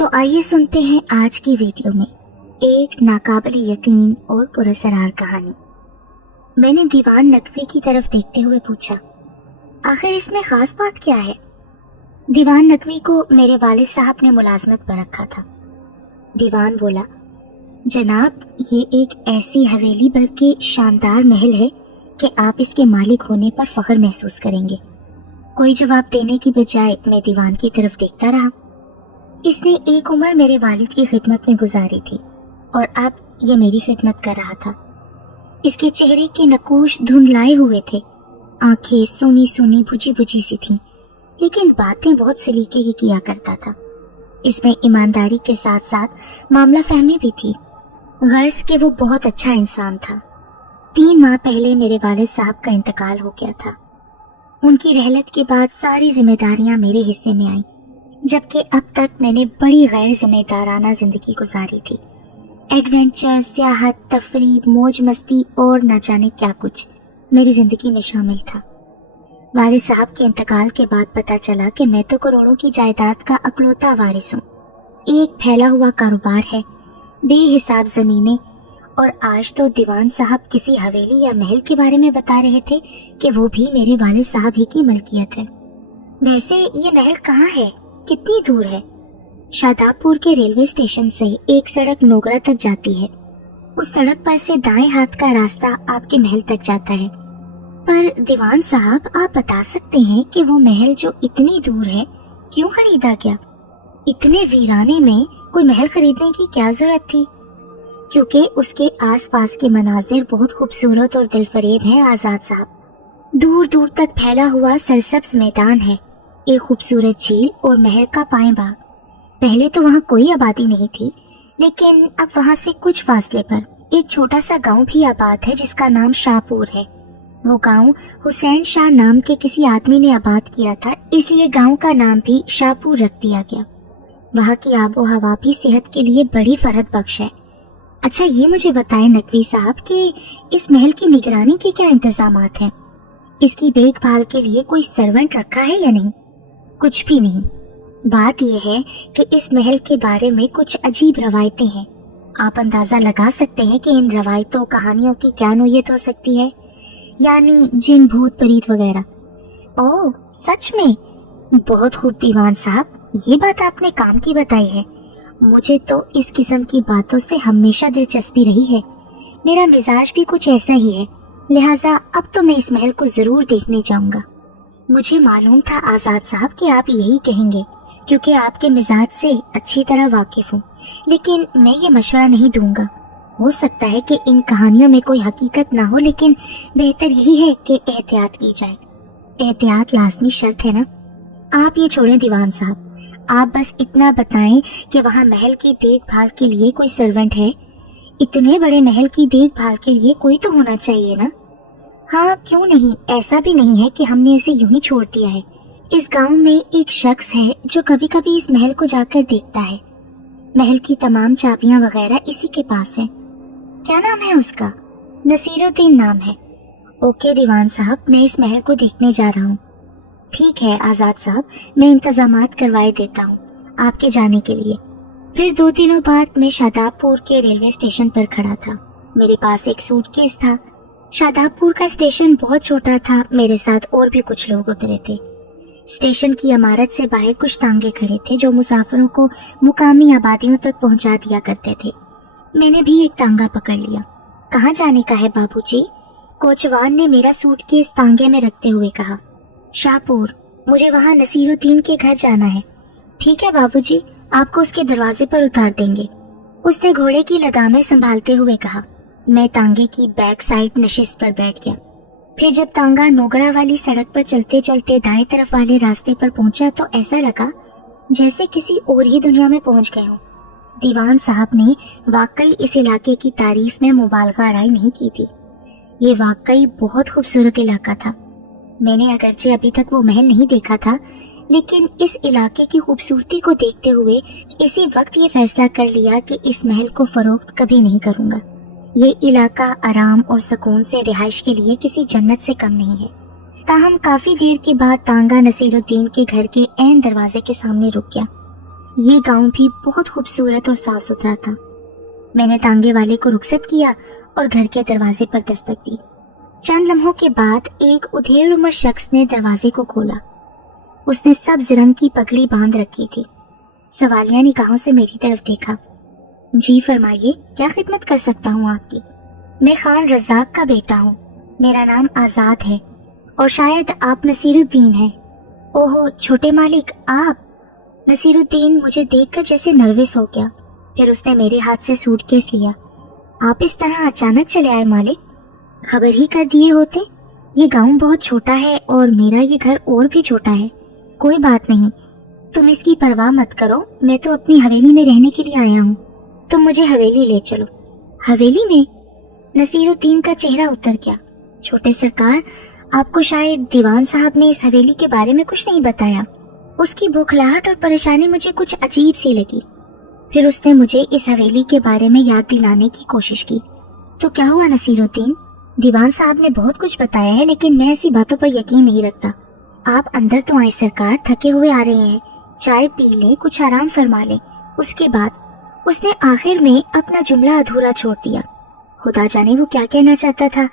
تو आइए सुनते हैं आज की वीडियो में एक नाकाबिल यकीन और पुरअसरार कहानी। मैंने दीवान नकवी की तरफ देखते हुए पूछा, आखिर इसमें खास बात क्या है? दीवान नकवी को मेरे वालिद साहब ने मुलाजमत पर रखा था। दीवान बोला, जनाब, ये एक ऐसी हवेली बल्कि शानदार महल है कि आप इसके मालिक होने पर फख्र महसूस करेंगे। कोई जवाब देने की बजाय मैं दीवान की तरफ देखता रहा। इसने एक उम्र मेरे वालिद की खिदमत में गुजारी थी और अब ये मेरी खिदमत कर रहा था। इसके चेहरे के नकूश धुंधलाए हुए थे, आंखें सूनी सूनी बुझी बुझी सी थीं, लेकिन बातें बहुत सलीके की किया करता था। इसमें ईमानदारी के साथ साथ मामला फहमी भी थी। गर्ज के वो बहुत अच्छा इंसान था। 3 माह पहले मेरे वालिद साहब का इंतकाल हो गया था। उनकी रहलत के बाद सारी जिम्मेदारियां मेरे हिस्से में आईं, जबकि अब तक मैंने बड़ी गैर जिम्मेदाराना जिंदगी गुजारी थी। एडवेंचर, सियाहत, तफरीह, मौज मस्ती और न जाने क्या कुछ मेरी जिंदगी में शामिल था। वालिद साहब के इंतकाल के बाद पता चला कि मैं तो करोड़ों की जायदाद का अकलौता वारिस हूँ। एक फैला हुआ कारोबार है, बेहिसाब जमीनें, और आज तो दीवान साहब किसी हवेली या महल के बारे में बता रहे थे कि वो भी मेरे वालिद साहब ही की मलकियत है। वैसे ये महल कहाँ है, कितनी दूर है? शादाबपुर के रेलवे स्टेशन से एक सड़क नोगरा तक जाती है। उस सड़क पर से दाएं हाथ का रास्ता आपके महल तक जाता है। पर दीवान साहब, आप बता सकते हैं कि वो महल जो इतनी दूर है क्यों खरीदा गया? इतने वीराने में कोई महल खरीदने की क्या जरूरत थी? क्योंकि उसके आसपास के मनाजिर बहुत खूबसूरत और दिलफरेब हैं आजाद साहब। दूर दूर तक फैला हुआ सरसब्ज मैदान है, एक खूबसूरत झील और महल का पाए बाग। पहले तो वहाँ कोई आबादी नहीं थी, लेकिन अब वहाँ से कुछ फासले पर एक छोटा सा गांव भी आबाद है जिसका नाम शाहपुर है। वो गांव हुसैन शाह नाम के किसी आदमी ने आबाद किया था, इसलिए गांव का नाम भी शाहपुर रख दिया गया। वहाँ की आबो हवा भी सेहत के लिए बड़ी फरहत बख्श है। अच्छा, ये मुझे बताएं नकवी साहब कि इस महल की निगरानी के क्या इंतजामात हैं? इसकी देखभाल के लिए कोई सर्वेंट रखा है या नहीं? कुछ भी नहीं। बात यह है कि इस महल के बारे में कुछ अजीब रवायतें हैं। आप अंदाजा लगा सकते हैं कि इन रवायतों कहानियों की क्या नोयत हो सकती है, यानी जिन, भूत, प्रेत वगैरह। ओह, सच में? बहुत खूब दीवान साहब, ये बात आपने काम की बताई है। मुझे तो इस किस्म की बातों से हमेशा दिलचस्पी रही है। मेरा मिजाज भी कुछ ऐसा ही है, लिहाजा अब तो मैं इस महल को जरूर देखने जाऊंगा। मुझे मालूम था आजाद साहब कि आप यही कहेंगे, क्योंकि आपके मिजाज से अच्छी तरह वाकिफ हूँ, लेकिन मैं ये मशवरा नहीं दूंगा। हो सकता है कि इन कहानियों में कोई हकीकत ना हो, लेकिन बेहतर यही है कि एहतियात की जाए। एहतियात लाजमी शर्त है ना? आप ये छोड़ें दीवान साहब, आप बस इतना बताएं कि वहाँ महल की देखभाल के लिए कोई सर्वेंट है? इतने बड़े महल की देखभाल के लिए कोई तो होना चाहिए ना? हाँ, क्यों नहीं। ऐसा भी नहीं है कि हमने इसे यूं ही छोड़ दिया है। इस गांव में एक शख्स है जो कभी कभी इस महल को जाकर देखता है। महल की तमाम चाबियां वगैरह इसी के पास है। क्या नाम है उसका? नसीरुद्दीन नाम है। ओके दीवान साहब, मैं इस महल को देखने जा रहा हूँ। ठीक है आजाद साहब, मैं इंतजामात करवाए देता हूँ आपके जाने के लिए। फिर 2 दिनों बाद मैं शादाबपुर के रेलवे स्टेशन पर खड़ा था। मेरे पास एक सूटकेस था। शादाबपुर का स्टेशन बहुत छोटा था। मेरे साथ और भी कुछ लोग उतरे थे। स्टेशन की इमारत से बाहर कुछ तांगे खड़े थे जो मुसाफिरों को मुकामी आबादियों तक पहुंचा दिया करते थे। मैंने भी एक तांगा पकड़ लिया। कहाँ जाने का है बाबूजी? कोचवान ने मेरा सूटकेस तांगे में रखते हुए कहा। शाहपुर, मुझे वहाँ नसीरुद्दीन के घर जाना है। ठीक है बाबूजी, आपको उसके दरवाजे पर उतार देंगे, उसने घोड़े की लगामें संभालते हुए कहा। मैं तांगे की बैक साइड नशिस्त पर बैठ गया। फिर जब तांगा नोगरा वाली सड़क पर चलते चलते दाएं तरफ वाले रास्ते पर पहुंचा तो ऐसा लगा जैसे किसी और ही दुनिया में पहुंच गए हों। दीवान साहब ने वाकई इस इलाके की तारीफ में मुबालगा राय नहीं की थी। ये वाकई बहुत खूबसूरत इलाका था। मैंने अगरचे अभी तक वो महल नहीं देखा था, लेकिन इस इलाके की खूबसूरती को देखते हुए इसी वक्त ये फैसला कर लिया कि इस महल को फरोख्त कभी नहीं करूंगा। ये इलाका आराम और सुकून से रिहाइश के लिए किसी जन्नत से कम नहीं है। ताहम काफी देर के बाद तांगा नसीरुद्दीन के घर के ऐन दरवाजे के सामने रुक गया। ये गांव भी बहुत खूबसूरत और साफ सुथरा था। मैंने तांगे वाले को रुखसत किया और घर के दरवाजे पर दस्तक दी। चंद लम्हों के बाद एक उधेड़ उम्र शख्स ने दरवाजे को खोला। उसने सब्ज रंग की पगड़ी बांध रखी थी। सवालिया निगाहों से मेरी तरफ देखा। जी फरमाइए, क्या खिदमत कर सकता हूँ आपकी? मैं खान रज़ाक का बेटा हूँ। मेरा नाम आज़ाद है और शायद आप नसीरुद्दीन हैं। ओहो छोटे मालिक, आप? नसीरुद्दीन मुझे देखकर जैसे नर्वस हो गया। फिर उसने मेरे हाथ से सूटकेस लिया। आप इस तरह अचानक चले आए मालिक? खबर ही कर दिए होते। ये गांव बहुत छोटा है और मेरा ये घर और भी छोटा है। कोई बात नहीं, तुम इसकी परवाह मत करो। मैं तो अपनी हवेली में रहने के लिए आया हूँ। तुम मुझे हवेली ले चलो। हवेली में? नसीरुद्दीन का चेहरा उतर गया। छोटे सरकार, आपको शायद दीवान साहब ने इस हवेली के बारे में कुछ नहीं बताया। उसकी बौखलाहट और परेशानी मुझे कुछ अजीब सी लगी। फिर उसने मुझे इस हवेली के बारे में याद दिलाने की कोशिश की। तो क्या हुआ नसीरुद्दीन? दीवान साहब ने बहुत कुछ बताया है, लेकिन मैं ऐसी बातों पर यकीन नहीं रखता। आप अंदर तो आए सरकार, थके हुए आ रहे हैं। चाय पी लें, कुछ आराम फरमा लें। उसके बाद उसने आखिर में अपना जुमला अधूरा छोड़ दिया। खुदा जाने वो क्या कहना चाहता था।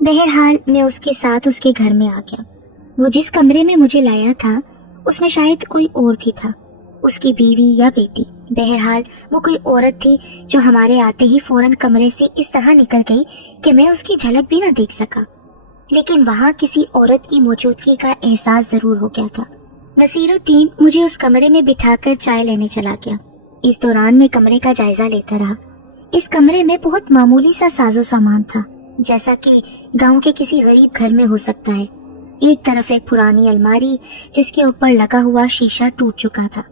बहरहाल मैं उसके साथ उसके घर में आ गया। वो जिस कमरे में मुझे लाया था उसमें शायद कोई और भी था, उसकी बीवी या बेटी। बहरहाल वो कोई औरत थी जो हमारे आते ही फौरन कमरे से इस तरह निकल गई कि मैं उसकी झलक भी ना देख सका। लेकिन वहाँ किसी औरत की मौजूदगी का एहसास जरूर हो गया था। नसीरुद्दीन मुझे उस कमरे में बिठाकर चाय लेने चला गया। इस दौरान मैं कमरे का जायजा लेता रहा। इस कमरे में बहुत मामूली सा साजो सामान था, जैसा कि गांव के किसी गरीब घर में हो सकता है। एक तरफ एक पुरानी अलमारी जिसके ऊपर लगा हुआ शीशा टूट चुका था।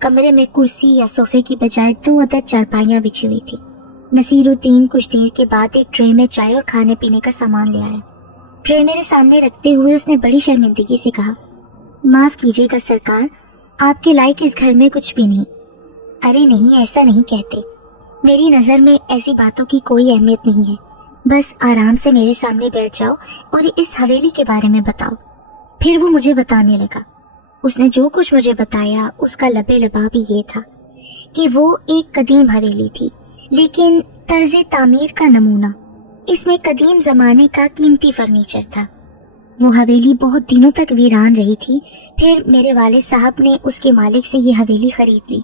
कमरे में कुर्सी या सोफे की बजाय 2 अदद चारपाइयां बिछी हुई थी। नसीरुद्दीन कुछ देर के बाद एक ट्रे में चाय और खाने पीने का सामान ले आया। ट्रे मेरे सामने रखते हुए उसने बड़ी शर्मिंदगी से कहा, माफ कीजिएगा सरकार, आपके लायक इस घर में कुछ भी नहीं। अरे नहीं, ऐसा नहीं कहते। मेरी नजर में ऐसी बातों की कोई अहमियत नहीं है। बस आराम से मेरे सामने बैठ जाओ और इस हवेली के बारे में बताओ। फिर वो मुझे बताने लगा। उसने जो कुछ मुझे बताया उसका लबे लबाब ये था कि वो एक कदीम हवेली थी, लेकिन तर्ज तामीर का नमूना। इसमें कदीम जमाने का कीमती फर्नीचर था। वो हवेली बहुत दिनों तक वीरान रही थी। फिर मेरे वालिद साहब ने उसके मालिक से ये हवेली खरीद ली।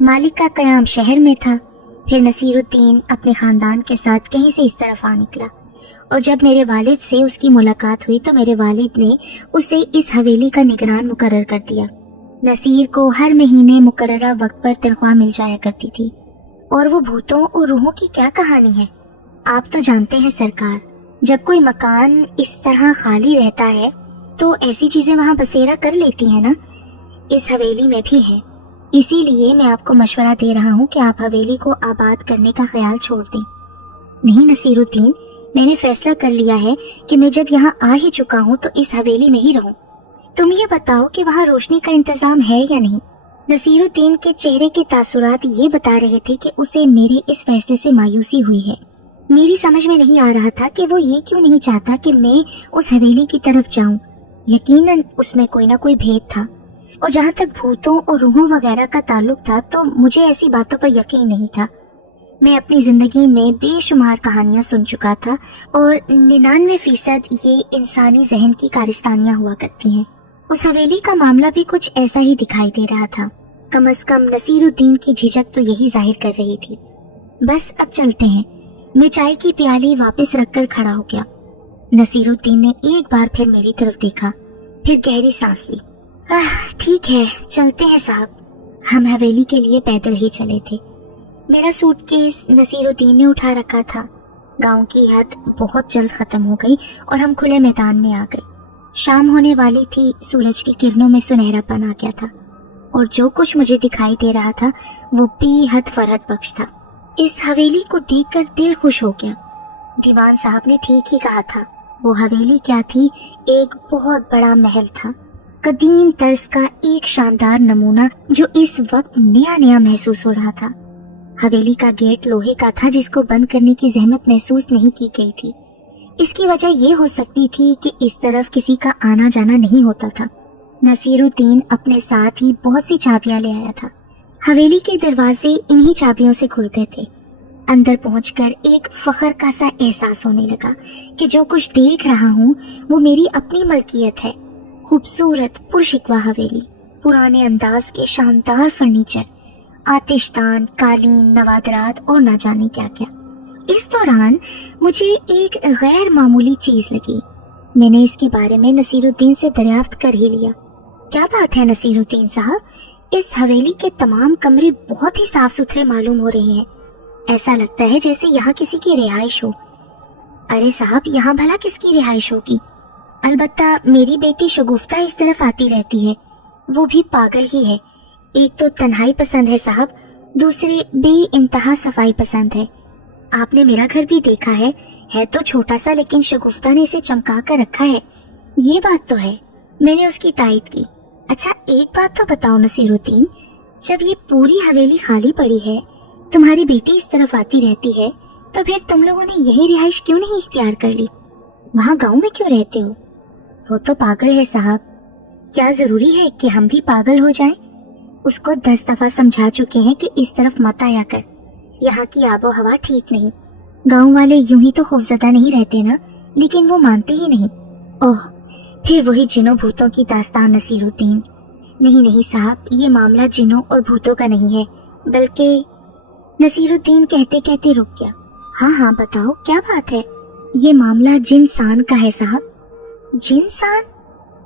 मालिक का कयाम शहर में था। फिर नसीरुद्दीन अपने खानदान के साथ कहीं से इस तरफ आ निकला और जब मेरे वालिद से उसकी मुलाकात हुई तो मेरे वालिद ने उसे इस हवेली का निगरान मुकर्रर कर दिया। नसीर को हर महीने मुकर्ररा वक्त पर तनख्वाह मिल जाया करती थी। और वो भूतों और रूहों की क्या कहानी है, आप तो जानते हैं सरकार। जब कोई मकान इस तरह खाली रहता है तो ऐसी चीजें वहां बसेरा कर लेती है ना। इस हवेली में भी है। इसीलिए मैं आपको मशवरा दे रहा हूँ कि आप हवेली को आबाद करने का ख्याल छोड़ दें। नहीं नसीरुद्दीन, मैंने फैसला कर लिया है कि मैं जब यहाँ आ ही चुका हूँ तो इस हवेली में ही रहूं। तुम ये बताओ कि वहाँ रोशनी का इंतजाम है या नहीं। नसीरुद्दीन के चेहरे के तासुरात ये बता रहे थे कि उसे मेरे इस फैसले से मायूसी हुई है। मेरी समझ में नहीं आ रहा था कि वो ये क्यों नहीं चाहता कि मैं उस हवेली की तरफ जाऊं। यकीनन उसमें कोई ना कोई भेद था। और जहाँ तक भूतों और रूहों वगैरह का ताल्लुक था तो मुझे ऐसी बातों पर यकीन नहीं था। मैं अपनी जिंदगी में बेशुमार कहानियां सुन चुका था और 99% ये इंसानी जहन की कारिस्तानियां हुआ करती हैं। उस हवेली का मामला भी कुछ ऐसा ही दिखाई दे रहा था। कम से कम नसीरुद्दीन की झिझक तो यही जाहिर कर रही थी। बस अब चलते हैं। मैं चाय की प्याली वापस रखकर खड़ा हो गया। नसीरुद्दीन ने एक बार फिर मेरी तरफ देखा, फिर गहरी सांस ली। ठीक है, चलते हैं साहब। हम हवेली के लिए पैदल ही चले थे। मेरा सूटकेस नसीरुद्दीन ने उठा रखा था। गांव की हद बहुत जल्द खत्म हो गई और हम खुले मैदान में आ गए। शाम होने वाली थी। सूरज की किरणों में सुनहरापन आ गया था और जो कुछ मुझे दिखाई दे रहा था वो बेहद फरहत बख्श था। इस हवेली को देखकर दिल खुश हो गया। दीवान साहब ने ठीक ही कहा था। वो हवेली क्या थी, एक बहुत बड़ा महल था। कदीम तर्ज का एक शानदार नमूना जो इस वक्त नया नया महसूस हो रहा था। हवेली का गेट लोहे का था जिसको बंद करने की जहमत महसूस नहीं की गई थी। इसकी वजह यह हो सकती थी कि इस तरफ किसी का आना जाना नहीं होता था। नसीरुद्दीन अपने साथ ही बहुत सी चाबियां ले आया था। हवेली के दरवाजे इन्हीं चाबियों से खुलते थे। अंदर पहुंचकर एक फख्र का सा एहसास होने लगा कि जो कुछ देख रहा हूँ वो मेरी अपनी मलकियत है। खूबसूरत पुरशिकवा हवेली, पुराने अंदाज के शानदार फर्नीचर, आतिशदान, कालीन, नवादरात और न जाने क्या क्या। इस दौरान मुझे एक गैर मामूली चीज लगी। मैंने इसके बारे में नसीरुद्दीन से दरियाफ्त कर ही लिया। क्या बात है नसीरुद्दीन साहब, इस हवेली के तमाम कमरे बहुत ही साफ सुथरे मालूम हो रहे हैं। ऐसा लगता है जैसे यहाँ किसी की रिहाइश हो। अरे साहब, यहाँ भला किसकी रिहाइश होगी? अलबत्ता मेरी बेटी शगुफ्ता इस तरफ आती रहती है, वो भी पागल ही है। एक तो तन्हाई पसंद है साहब, दूसरे बेइंतहा सफाई पसंद है। आपने मेरा घर भी देखा है तो छोटा सा, लेकिन शगुफ्ता ने इसे चमका कर रखा है। ये बात तो है, मैंने उसकी तायद की। अच्छा एक बात तो बताओ नसीरुद्दीन, जब ये पूरी हवेली खाली पड़ी है, तुम्हारी बेटी इस तरफ आती रहती है, तो फिर तुम लोगों ने यही रिहाइश क्यों नहीं इख्तियार कर ली? वहाँ गांव में क्यों रहते हो? वो तो पागल है साहब। क्या जरूरी है कि हम भी पागल हो जाएं? उसको 10 दफा समझा चुके हैं कि इस तरफ मत आया कर, यहाँ की आबो हवा ठीक नहीं। गांव वाले यूं ही तो खौफजदा नहीं रहते ना, लेकिन वो मानते ही नहीं। ओह, फिर वही जिनों भूतों की दास्तान नसीरुद्दीन। नहीं साहब, ये मामला जिनों और भूतों का नहीं है, बल्कि नसीरुद्दीन कहते कहते रुक गया। हाँ बताओ क्या बात है? ये मामला जिनसान का है साहब। जिनसान?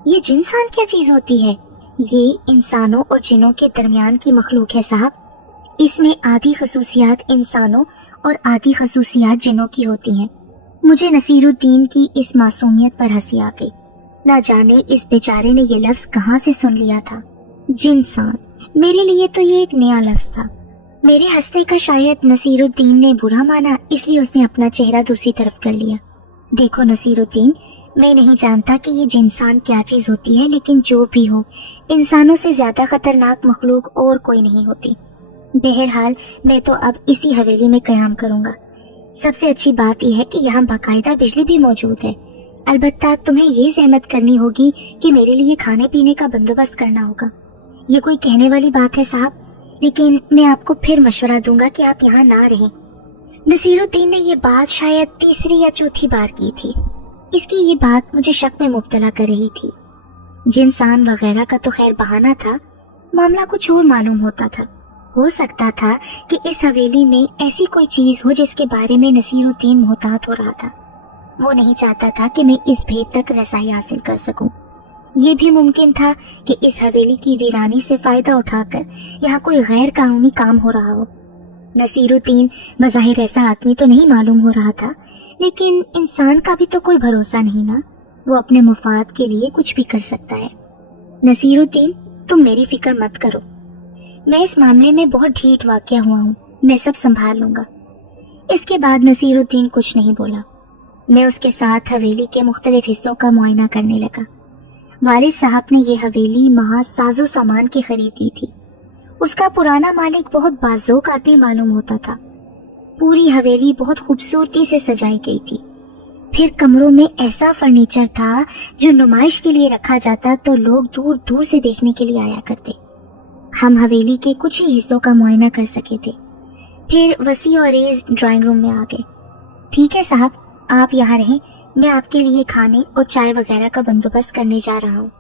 ये जिनसान क्या चीज होती है? ये इंसानों और जिनों के दरमियान की मखलूक है साहब। इसमें आधी खसूसियात इंसानों और आधी खसूसियात जिनों की होती हैं। मुझे नसीरुद्दीन की इस मासूमियत पर हंसी आ गई। ना जाने इस बेचारे ने ये लफ्ज कहाँ से सुन लिया था। जिनसान, मेरे लिए तो ये एक नया लफ्ज था। मेरे हंसने का शायद नसीरुद्दीन ने बुरा माना, इसलिए उसने अपना चेहरा दूसरी तरफ कर लिया। देखो नसीरुद्दीन, मैं नहीं जानता कि ये जिनसान क्या चीज होती है, लेकिन जो भी हो, इंसानों से ज्यादा खतरनाक मखलूक और कोई नहीं होती। बहरहाल मैं तो अब इसी हवेली में कयाम करूंगा। सबसे अच्छी बात यह है कि यहाँ बाकायदा बिजली भी मौजूद है। अलबत्ता तुम्हें ये जहमत करनी होगी कि मेरे लिए खाने पीने का बंदोबस्त करना होगा। ये कोई कहने वाली बात है साहब, लेकिन मैं आपको फिर मशवरा दूंगा कि आप यहाँ ना रहें। नसीरुद्दीन ने ये बात शायद तीसरी या चौथी बार की थी। इसकी ये बात मुझे शक में मुब्तला कर रही थी। जिनसान वगैरह का तो खैर बहाना था, मामला कुछ और मालूम होता था। हो सकता था कि इस हवेली में ऐसी कोई चीज हो जिसके बारे में नसीरुद्दीन मोहतात हो रहा था। वो नहीं चाहता था कि मैं इस भेद तक रसाई हासिल कर सकूं। ये भी मुमकिन था कि इस हवेली की वीरानी से फायदा उठाकर यहाँ कोई गैर कानूनी काम हो रहा हो। नसीरुद्दीन बज़ाहिर ऐसा आदमी तो नहीं मालूम हो रहा था, लेकिन इंसान का भी तो कोई भरोसा नहीं ना, वो अपने मुफाद के लिए कुछ भी कर सकता है। नसीरुद्दीन, तुम मेरी फिक्र मत करो, मैं इस मामले में बहुत ढीठ वाक़या हुआ हूँ, मैं सब संभाल लूंगा। इसके बाद नसीरुद्दीन कुछ नहीं बोला। मैं उसके साथ हवेली के मुख्तलिफ हिस्सों का मुआयना करने लगा। वालिद साहब ने ये हवेली महज साजो सामान की खरीद ली थी। उसका पुराना मालिक बहुत बाज़ोक आदमी मालूम होता था। पूरी हवेली बहुत खूबसूरती से सजाई गई थी। फिर कमरों में ऐसा फर्नीचर था जो नुमाइश के लिए रखा जाता तो लोग दूर दूर से देखने के लिए आया करते। हम हवेली के कुछ ही हिस्सों का मुआयना कर सके थे। फिर वसी और रेज ड्राइंग रूम में आ गए। ठीक है साहब, आप यहाँ रहें, मैं आपके लिए खाने और चाय वगैरह का बंदोबस्त करने जा रहा हूँ।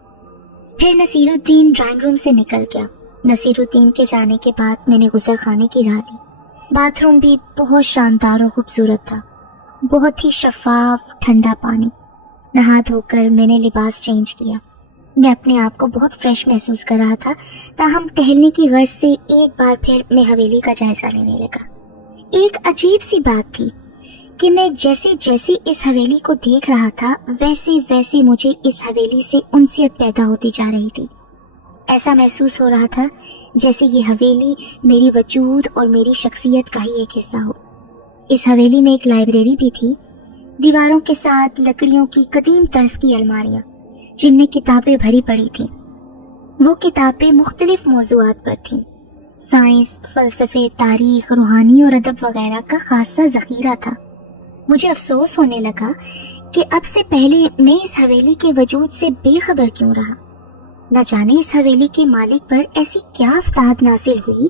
फिर नसीरुद्दीन ड्राइंग रूम से निकल गया। नसीरुद्दीन के जाने के बाद मैंने गुसल खाने की राह ली। बाथरूम भी बहुत शानदार और खूबसूरत था। बहुत ही शफाफ ठंडा पानी। नहा धोकर मैंने लिबास चेंज किया। मैं अपने आप को बहुत फ्रेश महसूस कर रहा था। ताहम टहलने की गर्ज से एक बार फिर मैं हवेली का जायजा लेने लगा। एक अजीब सी बात थी कि मैं जैसे जैसे इस हवेली को देख रहा था, वैसे वैसे मुझे इस हवेली से उनसियत पैदा होती जा रही थी। ऐसा महसूस हो रहा था जैसे ये हवेली मेरी वजूद और मेरी शख्सियत का ही एक हिस्सा हो। इस हवेली में एक लाइब्रेरी भी थी। दीवारों के साथ लकड़ियों की कदीम तर्ज की अलमारियां, जिनमें किताबें भरी पड़ी थीं। वो किताबें मुख्तलिफ मौज़ूआत पर थीं। साइंस, फ़लसफ़े, तारीख, रूहानी और अदब वगैरह का खासा ज़ख़ीरा था। मुझे अफसोस होने लगा कि अब से पहले मैं इस हवेली के वजूद से बेखबर क्यों रहा। نہ جانے اس حویلی کے مالک پر ایسی کیا افتاد نازل ہوئی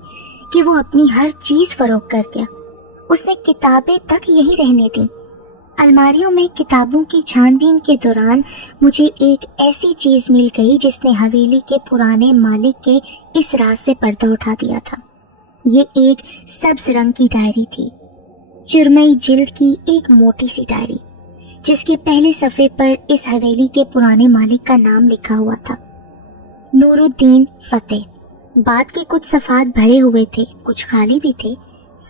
کہ وہ اپنی ہر چیز فروخت کر گیا۔ اس نے کتابیں تک یہی رہنے دیں۔ الماریوں میں کتابوں کی چھان بین کے دوران مجھے ایک ایسی چیز مل گئی جس نے حویلی کے پرانے مالک کے اس راز سے پردہ اٹھا دیا تھا۔ یہ ایک سبز رنگ کی ڈائری تھی، چرمئی جلد کی ایک موٹی سی ڈائری، جس کے پہلے صفحے پر اس حویلی کے پرانے مالک کا نام لکھا ہوا تھا، نور الدین فتح۔ بعد کے کچھ صفحات بھرے ہوئے تھے، کچھ خالی بھی تھے۔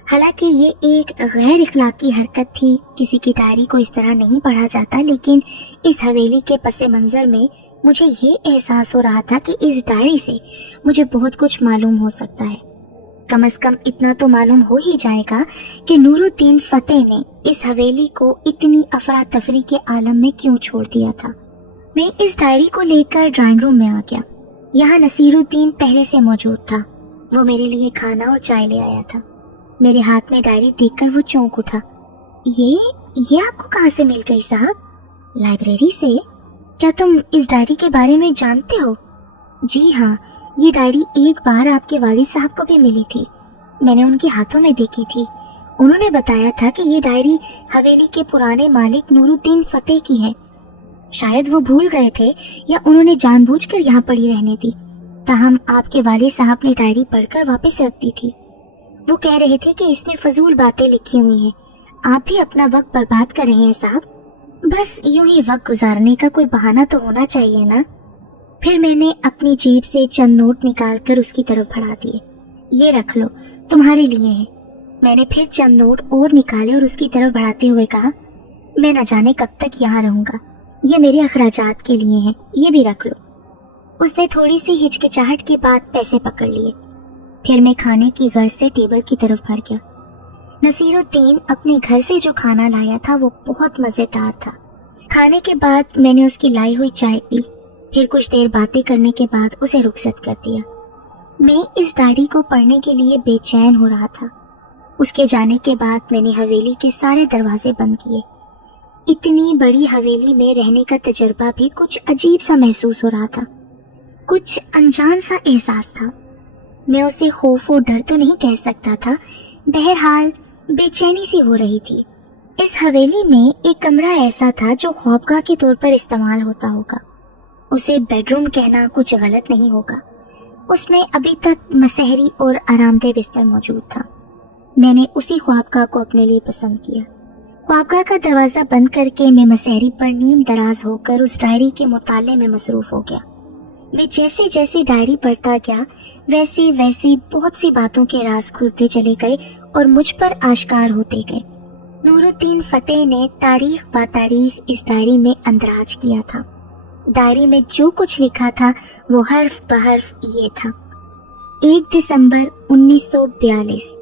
حالانکہ یہ ایک غیر اخلاقی حرکت تھی، کسی کی ڈائری کو اس طرح نہیں پڑھا جاتا، لیکن اس حویلی کے پس منظر میں مجھے یہ احساس ہو رہا تھا کہ اس ڈائری سے مجھے بہت کچھ معلوم ہو سکتا ہے۔ کم از کم اتنا تو معلوم ہو ہی جائے گا کہ نور الدین فتح نے اس حویلی کو اتنی افراتفری کے عالم میں کیوں چھوڑ دیا تھا۔ میں اس ڈائری کو لے کر ڈرائنگ روم میں آ گیا۔ یہاں نصیر الدین پہلے سے موجود تھا۔ وہ میرے لیے کھانا اور چائے لے آیا تھا۔ میرے ہاتھ میں ڈائری دیکھ کر وہ چونک اٹھا۔ یہ آپ کو کہاں سے مل گئی صاحب؟ لائبریری سے؟ کیا تم اس ڈائری کے بارے میں جانتے ہو؟ جی ہاں، یہ ڈائری ایک بار آپ کے والد صاحب کو بھی ملی تھی، میں نے ان کے ہاتھوں میں دیکھی تھی۔ انہوں نے بتایا تھا کہ یہ ڈائری حویلی کے پرانے مالک نور الدین فتح کی ہے۔ شاید وہ بھول گئے تھے یا انہوں نے جان بوجھ کر یہاں پڑی رہنے دی، تاہم آپ کے والد صاحب نے ڈائری پڑھ کر واپس رکھ دی تھی۔ وہ کہہ رہے تھے کہ اس میں فضول باتیں لکھی ہوئی ہیں، آپ بھی اپنا وقت برباد کر رہے ہیں صاحب۔ بس یوں ہی وقت گزارنے کا کوئی بہانہ تو ہونا چاہیے نا۔ پھر میں نے اپنی جیب سے چند نوٹ نکال کر اس کی طرف بڑھا دیے۔ یہ رکھ لو، تمہارے لیے ہے۔ میں نے پھر چند نوٹ اور نکالے اور اس کی طرف بڑھاتے ہوئے کہا، میں نہ جانے کب تک یہاں رہوں گا، یہ میرے اخراجات کے لیے ہیں، یہ بھی رکھ لو۔ اس نے تھوڑی سی ہچکچاہٹ کے بعد پیسے پکڑ لیے۔ پھر میں کھانے کی غرض سے ٹیبل کی طرف بڑھ گیا۔ نصیر الدین اپنے گھر سے جو کھانا لایا تھا وہ بہت مزیدار تھا۔ کھانے کے بعد میں نے اس کی لائی ہوئی چائے پی، پھر کچھ دیر باتیں کرنے کے بعد اسے رخصت کر دیا۔ میں اس ڈائری کو پڑھنے کے لیے بے چین ہو رہا تھا۔ اس کے جانے کے بعد میں نے حویلی کے سارے دروازے بند کیے۔ اتنی بڑی حویلی میں رہنے کا تجربہ بھی کچھ عجیب سا محسوس ہو رہا تھا، کچھ انجان سا احساس تھا۔ میں اسے خوف و ڈر تو نہیں کہہ سکتا تھا، بہرحال بے چینی سی ہو رہی تھی۔ اس حویلی میں ایک کمرہ ایسا تھا جو خوابگاہ کے طور پر استعمال ہوتا ہوگا، اسے بیڈ روم کہنا کچھ غلط نہیں ہوگا۔ اس میں ابھی تک مسحری اور آرام دہ بستر موجود تھا۔ میں نے اسی خوابگاہ کو اپنے لیے پسند کیا۔ خوابگاہ کا دروازہ بند کر کے میں مسحری پر نیم دراز ہو کر اس ڈائری کے مطالعے میں مصروف ہو گیا۔ میں جیسے جیسے ڈائری پڑھتا گیا ویسے ویسے بہت سی باتوں کے راز کھلتے چلے گئے اور مجھ پر آشکار ہوتے گئے۔ نور الدین فتح نے تاریخ با تاریخ اس ڈائری میں اندراج کیا تھا۔ ڈائری میں جو کچھ لکھا تھا وہ حرف بحرف یہ تھا: 1 دسمبر 1942۔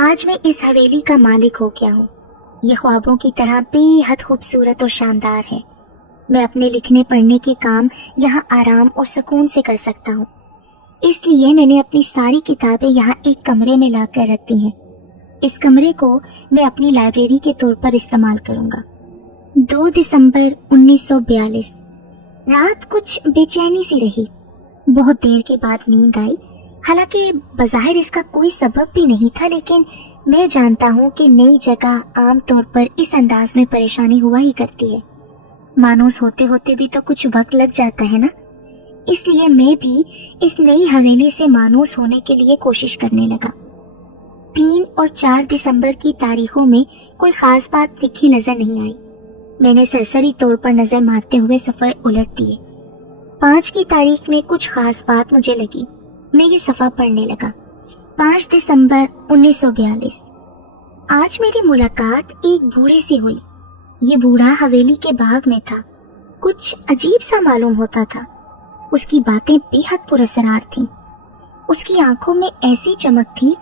آج میں اس حویلی کا مالک ہو گیا ہوں۔ یہ خوابوں کی طرح بے حد خوبصورت اور شاندار ہے۔ میں اپنے لکھنے پڑھنے کے کام یہاں آرام اور سکون سے کر سکتا ہوں، اس لیے میں نے اپنی ساری کتابیں یہاں ایک کمرے میں لا کر رکھ دی ہیں۔ اس کمرے کو میں اپنی لائبریری کے طور پر استعمال کروں گا۔ 2 دسمبر 1942۔ رات کچھ بے چینی سی رہی، بہت دیر کے بعد نیند آئی۔ حالانکہ بظاہر اس کا کوئی سبب بھی نہیں تھا، لیکن میں جانتا ہوں کہ نئی جگہ عام طور پر اس انداز میں پریشانی ہوا ہی کرتی ہے۔ مانوس ہوتے ہوتے بھی تو کچھ وقت لگ جاتا ہے نا، اس لیے میں بھی اس نئی حویلی سے مانوس ہونے کے لیے کوشش کرنے لگا۔ 3 اور 4 دسمبر کی تاریخوں میں کوئی خاص بات لکھی نظر نہیں آئی۔ میں نے سرسری طور پر نظر مارتے ہوئے صفحے الٹ دیے۔ 5 کی تاریخ میں کچھ خاص بات مجھے لگی، میں یہ صفحہ پڑھنے لگا۔ 5 دسمبر 1942۔ آج میری ملاقات ایک بوڑھے سے ہوئی۔ یہ بوڑھا حویلی کے باغ میں تھا، کچھ عجیب سا معلوم ہوتا تھا۔ اس کی باتیں بے حد پراسرار تھیں۔ اس کی آنکھوں میں ایسی چمک تھی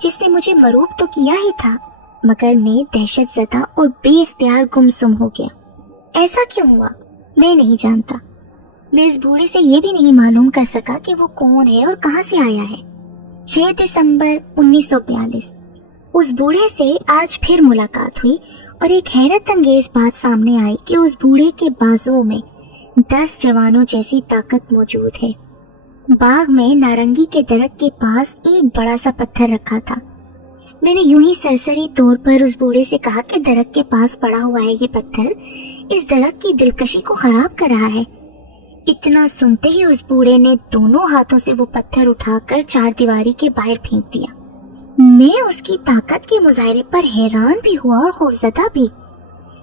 جس نے مجھے مروب تو کیا ہی تھا، مگر میں دہشت زدہ اور بے اختیار گمسم ہو گیا۔ ایسا کیوں ہوا میں نہیں جانتا۔ میں اس بوڑھے سے یہ بھی نہیں معلوم کر سکا کہ وہ کون ہے اور کہاں سے آیا ہے۔ 6 دسمبر 1942۔ اس بوڑھے سے آج پھر ملاقات ہوئی اور ایک حیرت انگیز بات سامنے آئی کہ اس بوڑھے کے بازوؤں میں 10 جوانوں جیسی طاقت موجود ہے۔ बाग में नारंगी के दरख्त के पास एक बड़ा सा पत्थर रखा था। मैंने यूं ही सरसरी तौर पर उस बूढ़े से कहा कि दरख्त के पास पड़ा हुआ है ये पत्थर, इस दरख्त की दिलकशी को खराब कर रहा है। इतना सुनते ही उस बूढ़े ने दोनों हाथों से वो पत्थर उठाकर चारदीवारी के बाहर फेंक दिया। मैं उसकी ताकत के मुजाहरे पर हैरान भी हुआ और खौफजदा भी।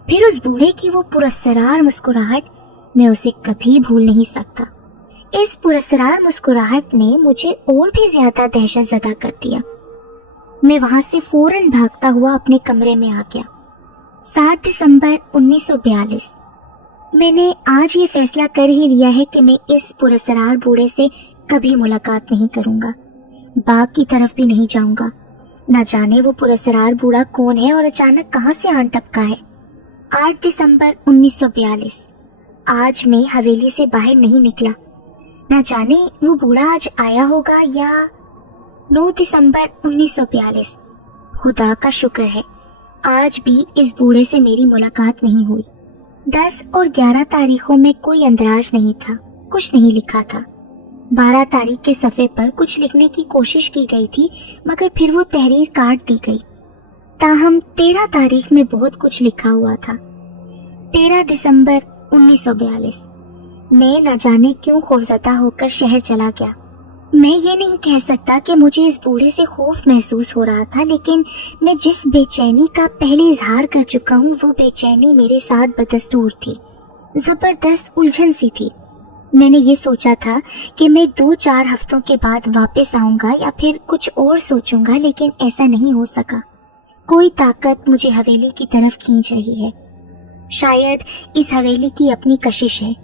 फिर उस बूढ़े की वो पुरस्सरार मुस्कुराहट, मैं उसे कभी भूल नहीं सकता। इस पुरस्सरार मुस्कुराहट ने मुझे और भी ज्यादा दहशत ज़दा कर दिया। मैं वहां से फौरन भागता हुआ अपने कमरे में आ गया। 7 दिसंबर 1942। मैंने आज ये फैसला कर ही लिया है कि मैं इस पुरस्सरार बूढ़े से कभी मुलाकात नहीं करूंगा, बाग की तरफ भी नहीं जाऊंगा। न जाने वो पुरस्सरार बूढ़ा कौन है और अचानक कहां से आन टपका है। 8 दिसंबर 1942। आज मैं हवेली से बाहर नहीं निकला। न जाने वो बूढ़ा आज आया होगा या। 9 दिसंबर 1942। खुदा का शुक्र है आज भी इस बूढ़े से मेरी मुलाकात नहीं हुई। 10 और 11 तारीखों में कोई अंदराज नहीं था, कुछ नहीं लिखा था। 12 तारीख के सफ़े पर कुछ लिखने की कोशिश की गई थी, मगर फिर वो तहरीर काट दी गई। ताहम 13 तारीख में बहुत कुछ लिखा हुआ था। 13 दिसंबर 1942। मैं न जाने क्यों खौफजदा होकर शहर चला गया। मैं ये नहीं कह सकता कि मुझे इस बूढ़े से खौफ महसूस हो रहा था, लेकिन मैं जिस बेचैनी का पहले इजहार कर चुका हूँ वो बेचैनी मेरे साथ बदस्तूर थी, जबरदस्त उलझन सी थी। मैंने ये सोचा था कि मैं 2-4 हफ्तों के बाद वापस आऊंगा या फिर कुछ और सोचूंगा, लेकिन ऐसा नहीं हो सका। कोई ताकत मुझे हवेली की तरफ खींच रही है। शायद इस हवेली की अपनी कशिश है।